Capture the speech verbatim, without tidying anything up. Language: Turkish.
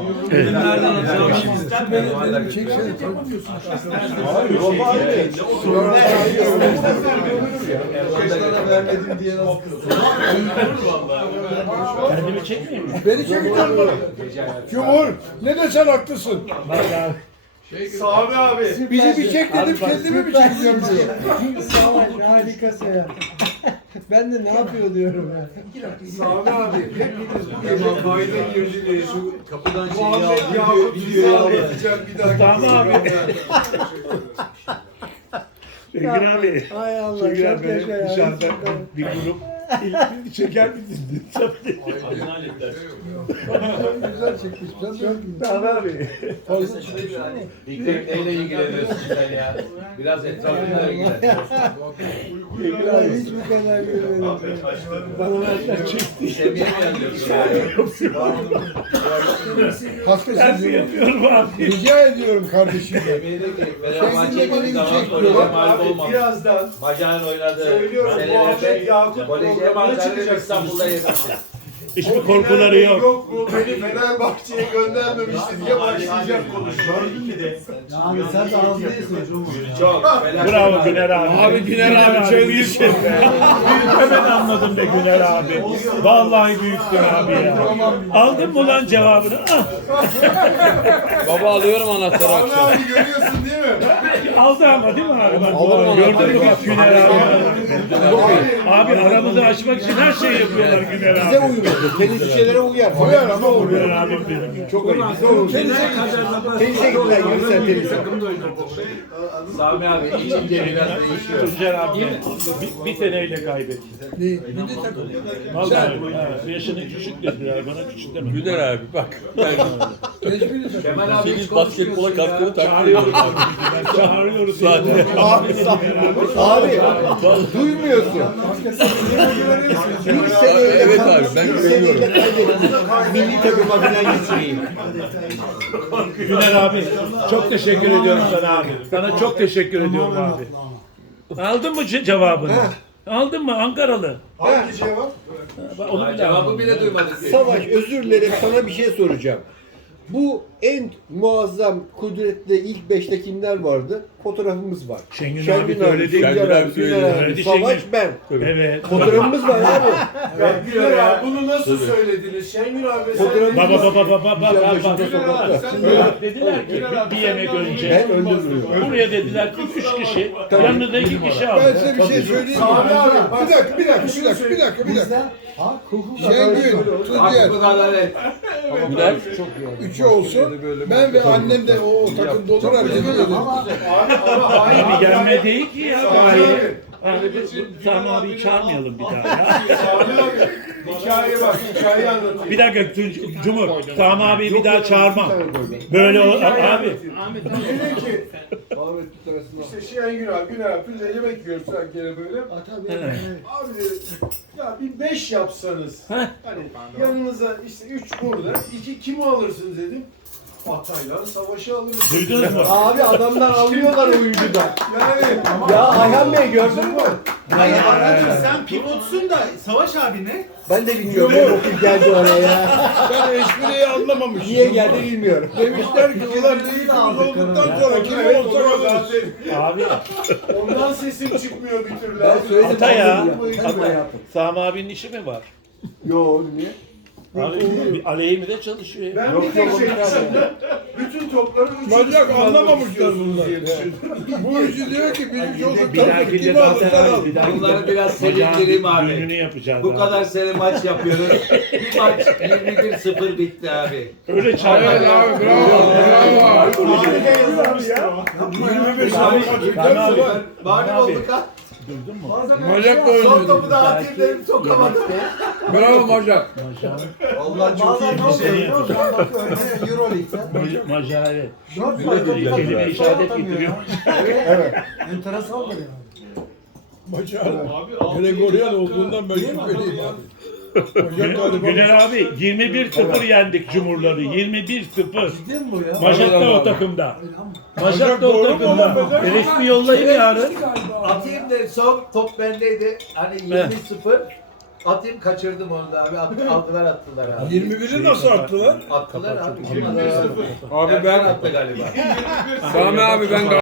Evet. Nereden alacağım bizden mi? Benim çeksene. Başkana vermedim diye nasıl kızsın? Kendimi çekmeyeyim mi? Beni çekeceksin mi? Cumhur, ne desen haklısın. Sami abi. Bizi bir çek dedim, kendimi mi çekeceğim diyor. Savaş harikasın ya. Ben de ne yapıyor diyorum ya. Sami abi. Hepiniz bu gece fayda girdiniz. Şu Kapıdan şeyi Muhammed aldım. Yakup Videoyu bizi aldım. anlatacak bir daha. Tamam abi. Şengül abi. Hay Allah, Şengül çok abi yaşa ya. dışarıda bir grup. İlk çeker misin? Güzel çekmiş. Sen de Tamam abi. fazla çekmiş. İlk tek neyle ilgileniyorsun sen ya? Biraz etrafında ilgilen. Şengül Ya abi. hiç bu kadar görmedim. Bana versen çekti. Semih'e mi yazıyorsun yani? Haklısın. Ben de yapıyorum abi. Rica ediyorum kardeşim. Semih'e de ki Sen de Fenerbahçe beni bir zaman çek sonra diyor. Kemal olmamış. Birazdan Bacağın oynadı. Söylüyorum, Muhammed Senelerde Yakup koleje programına manzara çıkacaksınız. İstanbul'da yemişsin. Hiçbir korkuları yok. Yok mu? Beni Fenerbahçe'ye göndermemişti diye başlayacak konuşma. Abi sen de az değilsin. Çok. Bravo Güner abi. Abi Güner abi çözdü. büyük şey. Hemen anladım de Güner abi. Vallahi büyüktür abi ya. Aldın mı lan cevabını? Ah, Baba alıyorum anahtarı Sami akşam. abi görüyorsun değil mi? aldı ama değil mi abi? Bak, Alırım gördün mü anahtarı. bak Güner abi? Abi aramızı açmak için her şeyi yapıyorlar Güner abi. Bize uyuyor. Tenis şişelere uyar. Uyar ama Güner uyar. abi benim. Çok ayıp. Bize uyuyor. Tenise gittiler yürüsen tenise. Sami abi içince biraz değişiyor. Tuncer abi bir, bir seneyle kaybetti. Ne? Milli takım. Vallahi ha, yaşını küçük dediler bana küçük deme. Güner abi bak. Ben Mecburi takım. Kemal abi hiç senin basketbola katkını Çağırıyoruz takmıyorum. abi. Çağırıyoruz. Zaten. Abi, abi duymuyorsun. Bir sene öyle Evet kalmış, abi, ben bir güveniyorum. seneyle kaybettim. Milli takıma falan gitmeyeyim. Güner abi çok teşekkür ediyorum sana abi. Sana çok teşekkür ediyorum abi. Aldın mı ce- cevabını? Aldın mı Ankaralı? Hangi cevap? Ben Onu bile Cevabı almadım. bile duymadık. Savaş özür dilerim sana bir şey soracağım. Bu en muazzam kudretli ilk beşte kimler vardı? Fotoğrafımız var. Şengün abi söyledi. Şengün Şengün abi abi, söyledi. Güner abi, Söyledi Savaş Şengün. ben. Evet. Fotoğrafımız var abi. Ya Güler abi bunu nasıl söylediniz? Şengül abi sen... Fotoğrafı- Baba baba baba baba Güzel baba. başında sokakta. Bak dediler ki bir, bir yemek önce. Ben önde duruyorum. Buraya dediler ki üç kişi. Yanına da iki kişi Ben aldı. size bir şey söyleyeyim mi? Sami abi bak. Bir dakika, bir dakika, bir dakika, bir dakika, bir dakika. Şengül, Tuncer, Hakkı kadar et. Güner. üçü olsun. Ben ve annem de o, o takımda olur hareket edelim. Abi ama hayır. Abi gelme değil ki ya. Sami Abi. abi. Abi, Sami abiyi çağırmayalım bir daha ya. Sami abi. Hikaye bak, hikaye anlatayım. Bir dakika Tun- Cumhur. Sami abiyi bir daha çağırmam. Böyle o abi. Dedi ki, işte Şengül abi, Güner abi, biz de yemek yiyoruz sanki böyle. Evet. Abi dedi, ya bir beş yapsanız, hani yanınıza işte üç burada, iki kimi alırsınız dedim. Atayla savaşı alırız. Duydunuz mu? Abi adamlar alıyorlar oyuncudan. Yani Ya Ayhan Bey gördün mü? Hayır anacığım sen pivotsun da Savaş abi ne? Ben de bilmiyorum. Çok geldi oraya ya. Ben espriyi anlamamışım. Niye geldi bilmiyorum. Demişler ki ulan değişimiz olduktan sonra kim evet, olsa o alırız. zaten. Abi Ondan sesim çıkmıyor bir türlü. Ben abi. söyledim. Ata ya. ben de Ata. yaptım. Sami abinin işi mi var? Yo niye? Abi bir aleyhime de çalışıyor. Ben Yok, bir tek yok, şey yok. düşündüm. Bütün topları üçüncü Manyak kullanmak anlamamışlar istiyorsunuz bunlar. diye düşündüm. Bu üçü diyor ki birinci Bir olduktan sonra dahakinde kimi alırsan zaten al. bir dahakinde Bunları biraz Bacağın sevindireyim abi. Düğününü yapacağız Bu abi. kadar sene maç yapıyoruz. Bir maç yirmi bir sıfır bitti abi. Öyle çağırıyor. Evet abi bravo bravo. Abi de yazılmış ya. yirmi beş Abi, sene abi. var. Mağlup abi. olduk ha. Duydun mu? Manyak da Son oynuyor. topu da atayım dedim sokamadım. Bravo Manyak. Vallahi çok iyi bir şey. Euroleague'de. Macaret. Dört Kelime işaret getiriyor. Enteresan oluyor. Manyak. Gregorian olduğundan ben şüpheliyim abi. Manyak galiba. Güner abi yirmi bir sıfır yendik Cumhurları. yirmi bir sıfır. Değil mi bu ya? Majak da o takımda. Majak da o doğru mu takımda. oğlum? Resmi yollayın yarın. Atayım da son top bendeydi. Hani yirmi sıfır. Atayım kaçırdım onu da abi. At, aldılar attılar abi. yirmi biri nasıl attılar? Attılar abi. yirmi bir sıfır. Abi Erkan ben attı galiba. Sami abi ben